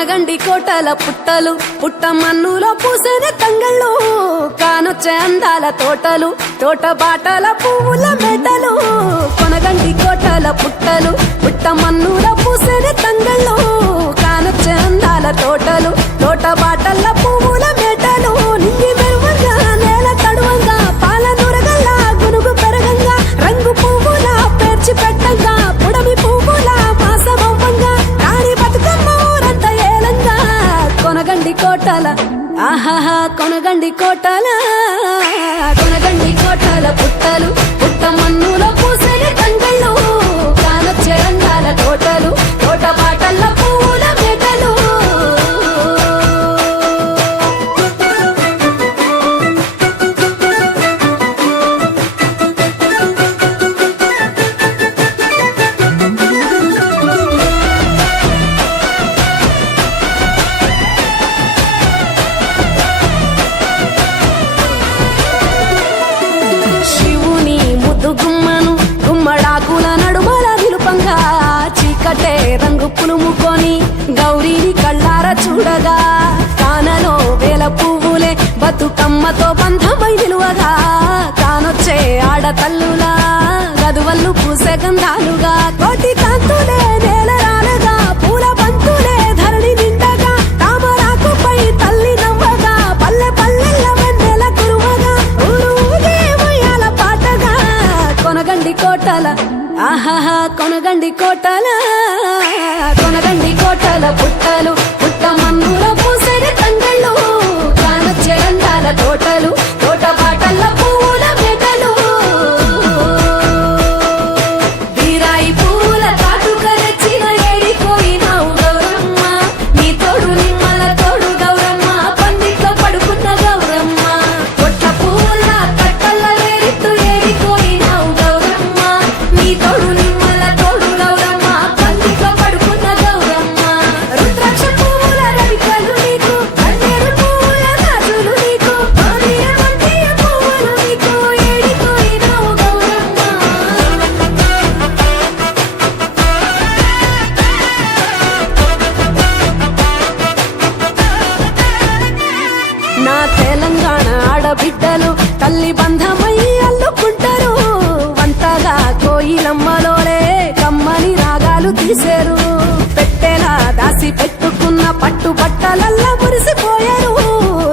కొనగండి కోటల పుట్టలు పుట్ట మన్నులో పూసేది తంగళ్ళు కానొచ్చే అందాల తోటలు తోట బాటల పువ్వుల మెటలు కొనగండి కోటల పుట్టలు పుట్ట మన్నులో పూసేది తంగళ్ళు కానొచ్చే అందాల తోటలు తోట బాటల పువ్వుల మెటలు నింగి మెరువంగా నేల తడువంగా పాల నురగల్లా గునుగు పెరగంగా రంగు పువ్వుల పేర్చి పెట్టంగా పుడమి పువ్వుల మాసమవ్వంగా రాణి బతుకమ్మ ఊరంత ఏలంగా కొనగండి కోటల ఆహాహా కొనగండి కోటల కొనగండి కోటల పుట్టలు పుట్ట మన్నులో పూసేది తంగళ్ళు కానొచ్చే అందాల తోటలు తోట బాటల పువ్వుల మెటలు శివుని ముద్దు గుమ్మను గుమ్మడాకుల నడుమల నిలుపంగా చీకటే రంగు పులుముకొని గౌరీని కళ్ళార చూడగా కానలో వేల పువ్వులే బతుకమ్మతో బంధమై నిలువగా కానొచ్చే ఆడతల్లులా గదువల్లు పూసే గంధాలుగా కోటి కాంతులే నేల రాలగా పూల బంతులే ధరణి నిండగా తామరాకుపై తల్లి నవ్వగా పల్లె పల్లెల్ల వెన్నెల కురువగా ఊరు ఊగే ఉయ్యాల పాటగా కొనగండి కోటల ఆహాహా కొనగండి కోటల కొనగండి కోటల పుట్టలు పుట్ట మన్నులో పూసేది తంగళ్ళు కానొచ్చే అందాల తోటలు తోట బాటల పువ్వుల మెటలు బీరాయి పువ్వుల తాటుకరెచ్చిన ఏడిపోయినావు గౌరమ్మ నీ తోడు నిమ్మల తోడు గౌరమ్మ పందిట్లో పడుకున్న గౌరమ్మ కొట్ల పువ్వుల కట్టల్ల వేరిత్తు ఏడిపోయినావు గౌరమ్మ నీ తోడు నిమ్మల తోడు గౌరమ్మ పందిట్లో పడుకున్న గౌరమ్మ రుద్రాక్ష పువ్వుల రవికలు నీకు కన్నేరు పువ్వుల గాజులు నీకు మోడియ పువ్వులు నీకు ఏడిపోయినావు గౌరమ్మ నా తెలంగాణ ఆడబిడ్డలు తల్లి బంధమై అల్లుకుంటారు వంతగా కోయిలమ్మలోలే కమ్మని రాగాలు తీసేరు పెట్టెలా దాసి పెట్టుకున్న పట్టు బట్టలల్లా మురిసిపోయారు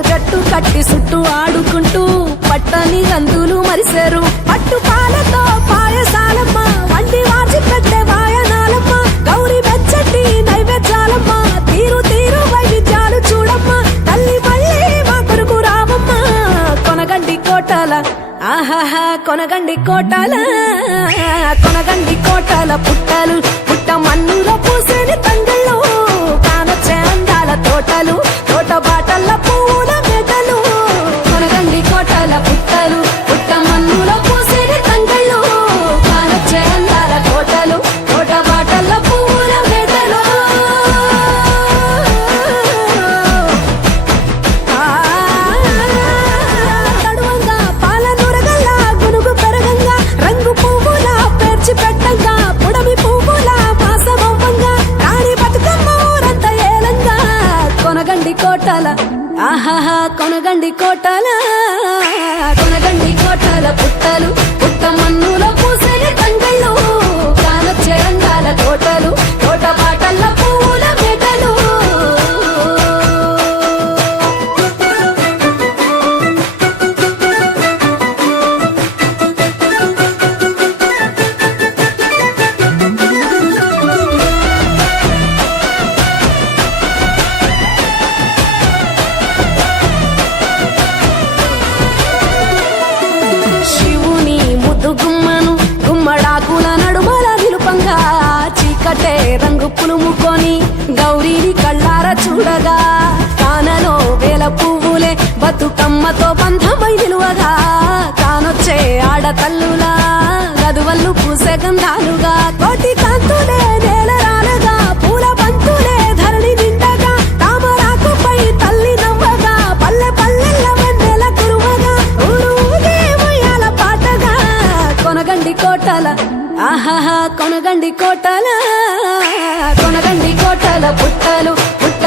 జట్టు కట్టి చుట్టూ ఆడుకుంటూ పట్టని గంతులు మరిసేరు పట్టు పాలతో పాయసాలమ్మ వండి వాచి పెట్టే వాయనాలమ్మ గౌరీ వెచ్చటి నైవేద్యాలమ్మ తీరు తీరు వైవిధ్యాలు చూడమ్మ తల్లి మళ్ళీ మా కొరకు రావమ్మ కొనగండి కోటల ఆహాహా కొనగండి కోటల కొనగండి కోటల పుట్టలు పుట్ట మన్నులో పూసేది తంగళ్ళు కానొచ్చే అందాల తోటలు తోట బాటల పువ్వుల మెటలు కొనగండి కోటల పుట్టలు పుట్ట మన్నులో పూసేది తంగళ్ళు కానొచ్చే అందాల తోటలు తోట బాటల పువ్వుల మెటలు తడువంగా పాల నురగల్లా గునుగు పెరగంగా రంగు పువ్వుల పేర్చి పెట్టంగా పుడమి పువ్వుల మాసమవ్వంగా రాణి బతుకమ్మ ఊరంత ఏలంగా కొనగండి కోటల ఆహాహా కొనగండి కోటల కొనగండి కోటల పుట్టలు పుట్ట మన్నులో పూసేది తంగళ్ళు కానొచ్చే అందాల తోటలు తోట బాటల పువ్వుల మెటలు శివుని ముద్దు గుమ్మను గుమ్మడాకుల నడుమల నిలుపంగా చీకటే రంగు పులుముకొని గౌరీని కళ్ళార చూడగా కానలో వేల పువ్వులే బతుకమ్మతో బంధమై నిలువగా కానొచ్చే ఆడతల్లులా గదువల్లు పూసే గంధాలుగా కోటి కాంతులే నేల రాలగా పూల బంతులే ధరణి నిండగా తామరాకుపై తల్లి నవ్వగా పల్లె పల్లెల్ల వెన్నెల కురువగా ఊరు ఊగే ఉయ్యాల పాటగా కొనగండి కోటల ఆహాహా కొనగండి కోటల కొనగండి కోటల పుట్టలు పుట్ట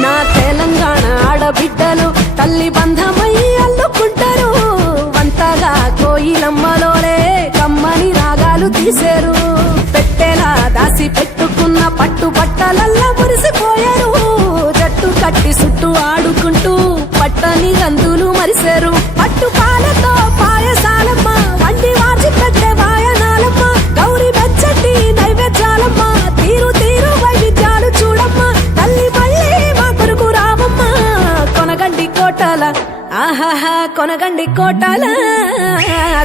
నా తెలంగాణ ఆడబిడ్డలు తల్లి బంధమై అల్లుకుంటారు వంతగా కోయిలమ్మలోనే కమ్మని రాగాలు తీశారు పెట్టేలా దాసి పెట్టుకున్న పట్టు బట్టలల్లా మురిసిపోయారు జట్టు కట్టి చుట్టూ ఆడుకుంటూ పట్టని గంతులు మరిశారు పట్టు పాలతో పాయసాలమ్మ వండి వాచి పెట్టే వాయనాలమ్మ గౌరీ బెచ్చటి నైవేద్యాలమ్మ తీరు తీరు వైవిధ్యాలు చూడమ్మ తల్లి మళ్ళీ మా కొరకు రామమ్మ కొనగండి కోటల ఆహాహా కొనగండి కోటల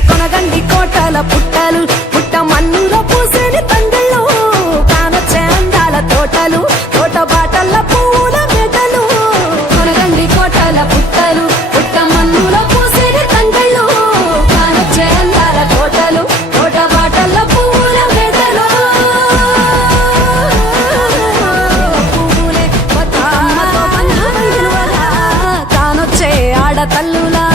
కొనగండి కోటల పుట్టలు పుట్ట మన్నులో పూసేని తంగళ్ళు కానొచ్చే అందాల తోటలు తోట బాటల పూల మెటలు కొనగండి కోటల పుట్టలు పుట్ట మన్నులో పూసేని తంగళ్ళు కానొచ్చే అందాల తోటలు తోట బాటల పూల మెటలు పూలే బతుకమ్మతో బంధమై నిలువగా కానొచ్చే ఆడతల్లులా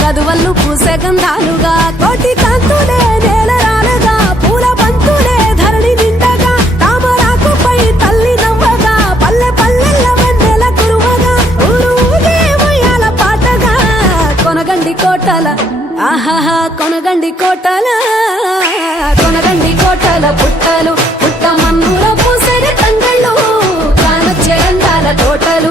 గదువల్లు పూసే గంధాలుగా కోటి కాంతులే నేలరాలుగా పూల బంతులే ధరణి నిండగా తామరాకుపై తల్లి నవ్వగా పల్లె పల్లెల్ల వెన్నెల కురువగా ఊరు ఊగే ఉయ్యాల పాటగా కొనగండి కోటల ఆహాహా కొనగండి కోటల కొనగండి కోటల పుట్టలు పుట్ట మన్నుల పూసే తంగళ్ళు కానొచ్చే అందాల తోటలు